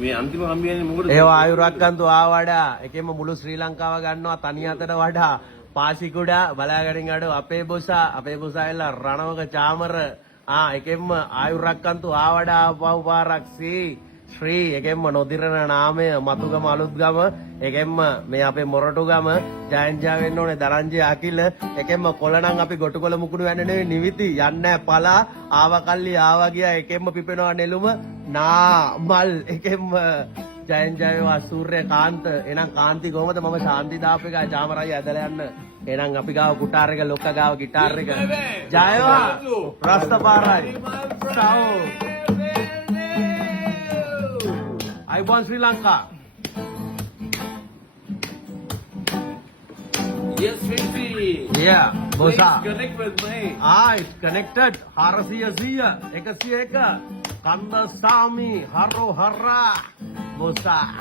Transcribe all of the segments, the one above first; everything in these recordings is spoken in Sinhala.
මේ අන්තිම හම්බියන්නේ මොකටද? ඒ ආයුරක්කන්තු ආවඩා එකෙම මුළු ශ්‍රී ලංකාව ගන්නවා තනි අතට වඩා පාසිකුඩා බලාගරින් අඩ අපේ බොසා එල්ලා රණවක චාමර එකෙම ආයුරක්කන්තු ආවඩා පව්පාරක්සී ශ්‍රී එකෙම නොදිරණ නාමය මතුගම අලුත්ගම එකෙම මේ අපේ මොරටුගම ජයන්ජා වෙන්න ඕනේ දරංජය අකිල එකෙම කොළනම් අපි ගොටුකොළ මුකුණු වෙන්නේ නෙවෙයි නිවිති යන්නේ පලා ආවකල්ලි ආවා ගියා එකෙම පිපෙනවා නෙළුම නා මල් එකෙම ජයන්ජා සූර්යකාන්ත එහෙනම් කාන්ති කොහමද මම ශාන්ති දාපේක ජාමරයි ඇදලා යන්න එහෙනම් අපි ගාව කුටාර එක ලොක්ක ගාව ගිටාර එක ජයවා රස්තපාරයි සාවෝ I want Sri Lanka. Yes, Sri. Yeah, bosa. Please connect with me. It's connected. Harasiya, Ekasieka, Kandasami, Haro Hara, bosa.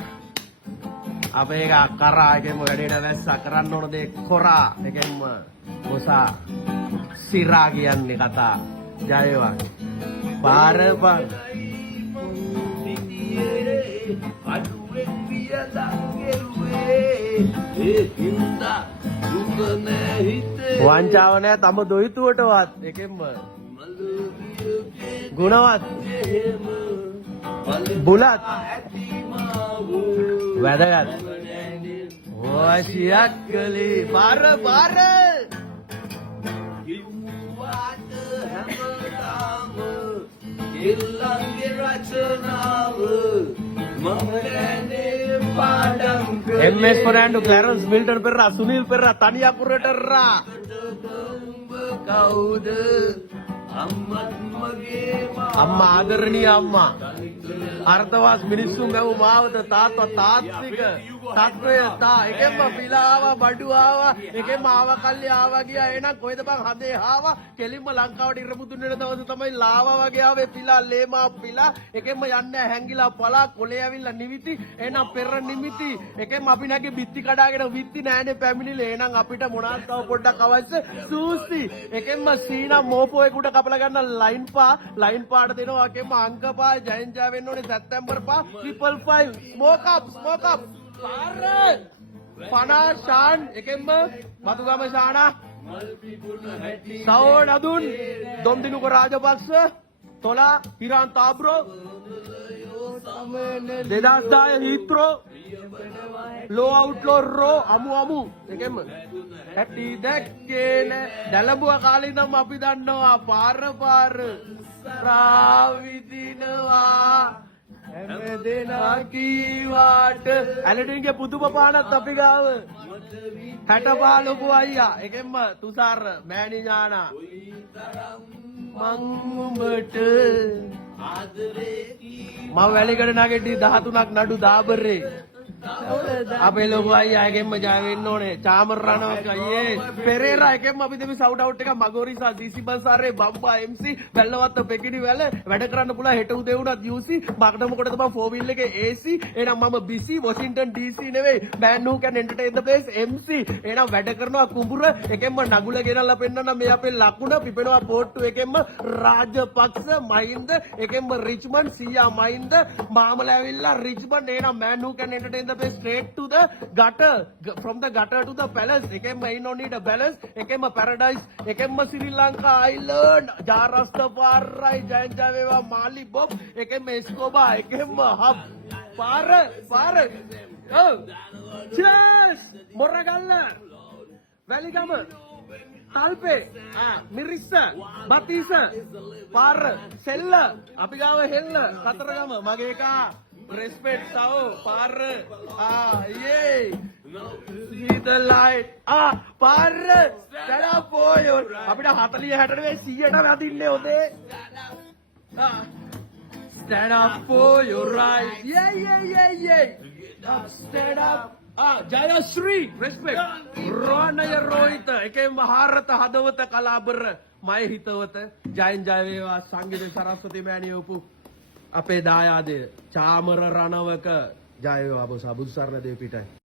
Apega kara ekema වැඩේට වැස්සා කරන්න ඕන දේ කොරා එකෙම bosa. සිරා කියන්නේ කතා. ජයවා. පාර අඩුවෙන් වියදම් ගෙරුවේ ඒ හින්දා දුක නැ හිතේ වංචාව නැහැ තම දොයිතුවටවත් එකෙම ගුණවත් බුලත් වැදගත් වාසියක් කලේ පාර කිව්වාට හැමදාම කෙල්ලන්ගේ රචනාව MS Fernando, Clarence Milton Perra, Sunil Perra, Tania Purra, Amma Adarani Amma, Artavas Ministum Mavata, Tata Tatsika, Tatya, Ekema Pilava, Baduava, Ekema Kaliava, Giana, Koedabang Hade Hava, Kelima Lanka, Rabutuna, the Lava, Gave, Pila, Lema, Pila, Ekema Yanda, Hangila, Pala, Koleavilla, Niviti, and a Peranimiti, Ekema Pinaki, Bitikada, Vitin, and a family, Lena, Apita, Monasta, Poda Kavas, Susi, Ekema Sina, Mopo, Kuta Kapalagana, line part, you know, Akema Ankapa, Giant Javino, September Pa, 555, smoke up. Parrot! Pana Shan, Ekemba, Matugama Shana, Saud Adun, Domdinuka Rajapaksa, Tola, Hiran Tabro, Dedasta Hitro, Low Outlaw Ro, Amu, Ekemba. Hatti Dekkene, Dalabua Kalina Mapidano, Par, Ravidinava. හැමදෙනා කීවාට ඇලටින්ගේ පුතු පපානත් අපි ගාව 65 ලොකු අයියා එකෙන්ම තුසාර මෑණි ඥානා මං උඹට ආදරේ මම වැලිකඩ නැගෙටි 13ක් නඩු දාබරේ අපේ ලොකු අයියා එකෙන්ම ජය වෙන්න ඕනේ චාමර රණවක අයියේ පෙරේරා එකෙන්ම අපි දෙමි සවුට් අවුට් එක මගෝරිසා DC බන්සාරේ බම්බා MC වැල්ලවත්ත පෙකිනි වැල වැඩ කරන්න පුළුවන් හෙට උදේ උනත් UC මකට මොකටද බං 4 wheel එකේ AC එහෙනම් මම BC වොෂින්ටන් DC නෙවෙයි man who can entertain the place MC එහෙනම් වැඩ කරනවා කුඹුර එකෙන්ම නගුල ගෙනල්ලා පෙන්නන්න මේ අපේ ලකුණ පිපෙනවා පෝට්ටු එකෙන්ම රාජපක්ෂ මහින්ද එකෙන්ම රිච්මන්ඩ් සීයා මහින්ද මාමල ඇවිල්ලා රිච්මන්ඩ් එහෙනම් man who can entertain the place straight to the gutter from the gutter to the palace ekemma no need a balance ekemma paradise ekemma Sri Lanka island Jarastafari Jayanta Veva Mali Bob ekemma Escobar ekemma hub para oh cheers Moragalla Valigama Talpe Mirissa Batisa Par Sella Apigawa Hella Kataragama Mageka Respect sao par yay see the light par stand up for your අපිට 40 60 වේ 100ට නදින්නේ ඔතේ stand up for your right yeah stand up Jayashree respect Ronaya Rohita එකෙන් මහරත හදවත කලාබර මය හිතවත ජයන් ජය වේවා සංගීත සරස්වති මෑණිය උපු අපේ දායාදය චාමර රණවක ජය වේවා බොස බුදුසරණ දේව පිටයි